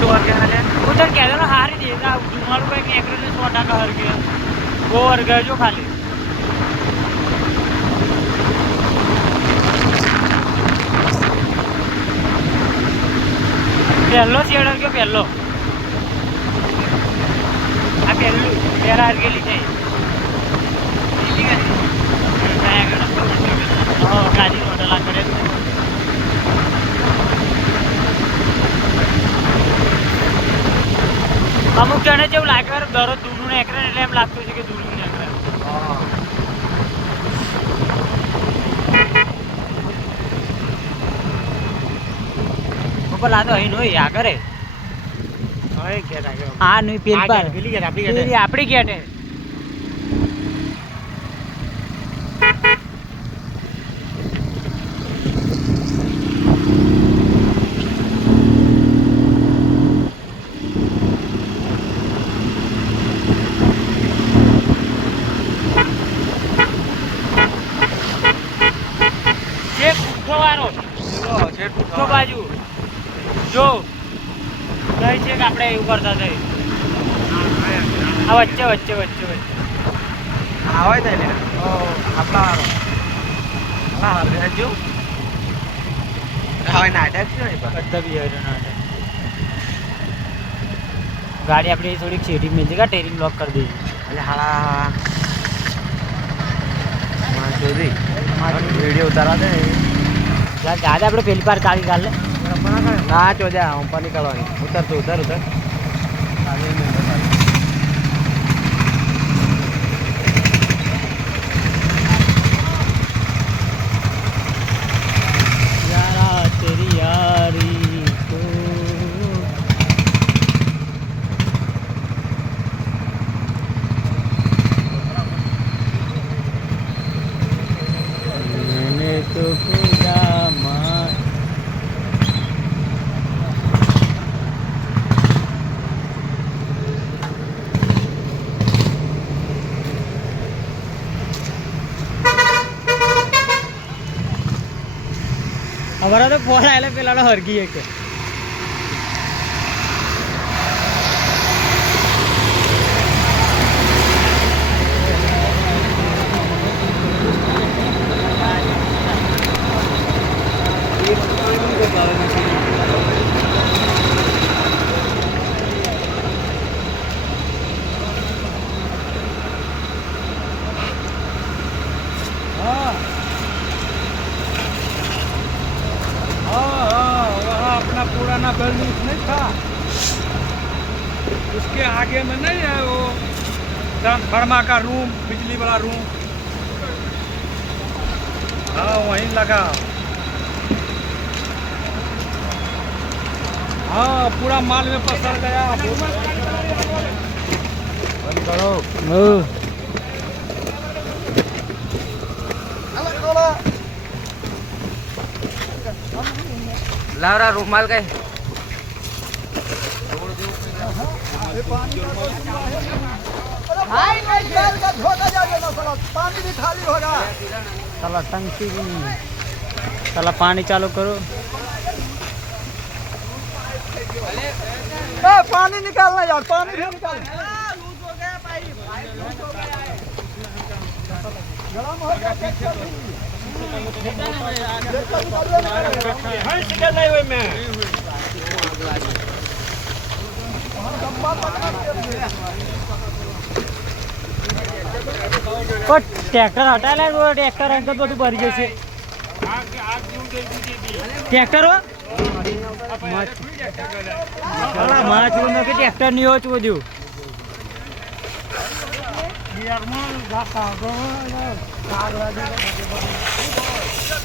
તો અત્યારે હું તો કહેતો હારી દે. ધુમાડું કંઈક નીકળ્યું સો ટકા હરગે બહુ હરગાજો ખાલી. પહેલો શેડ ગયો પહેલો. આ પહેલું. પહેલા હરગેલી થઈ અમુક જણે જેવું લાગે દરરોજ દૂરનું નીકળે ને એટલે એમ લાગતું છે કે દૂરનું નીકળે. ઉપર લાતો અહીં નોય કરે. આ ઘેર. પેલી આપણી ગેટે જે કુઠ્ઠો વાળો પેલો છે કુઠ્ઠો બાજુ. જો. કહે છે કે આપણે એવું કરતા થઈ આ વચ્ચે વચ્ચે વચ્ચે વચ્ચે. આવે છે ને આપણા આપણા હારો રહેજો હવે નાટક છે ને બધા બી હવે નાટક. ગાડી આપણી થોડીક સીટી મેં કા ટેરિંગ લોક કરી દીધી એટલે હાલા જોઈ વીડિયો ઉતારા દે. દાદા આપણે પેલી પાર કાઢી કાઢ લે. ના ચોજા ઉપર નીકળવાની. ઉતર તું ઉતર ઉતર. અમારા તો ફોન આવેલા પેલા હરગી એક. पुराना बिल्डिंग नहीं था उसके आगे में नहीं है वो ट्रांसफार्मा का रूम, बिजली वाला रूम। हाँ वहीं लगा। हाँ पूरा माल में पसर गया। बंद करो। લાવરા રૂમાલ કઈ चला टंकी भी नहीं है। चला पानी चालू करो पानी निकालना यार पानी भी निकाल પણ ટ્રેક્ટર હટાયેલા ટ્રેક્ટર અંકલ બધું ભરી જશે ટ્રેક્ટર મારા ચોર કે ટ્રેક્ટર નહીં હોય બધું.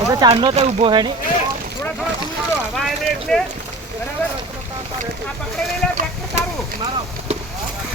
તો ચાંદો તો ઊભો હે ને બરાબર.